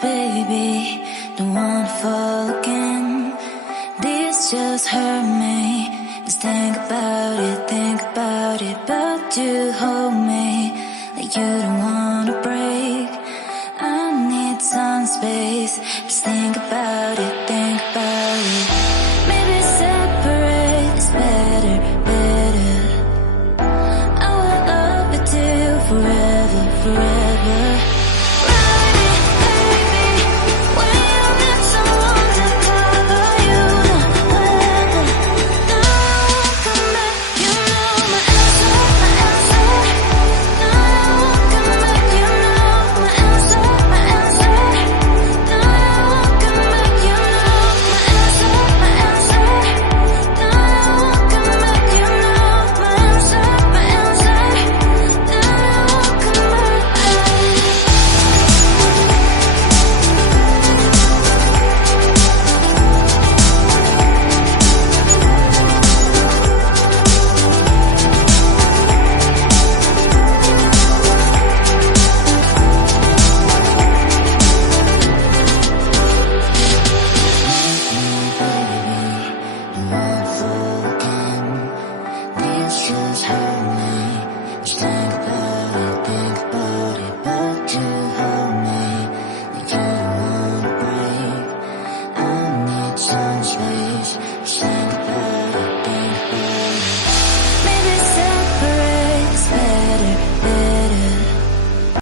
baby, don't wanna fall again. This just hurt me. Just think about it, but you hold me like you don't wanna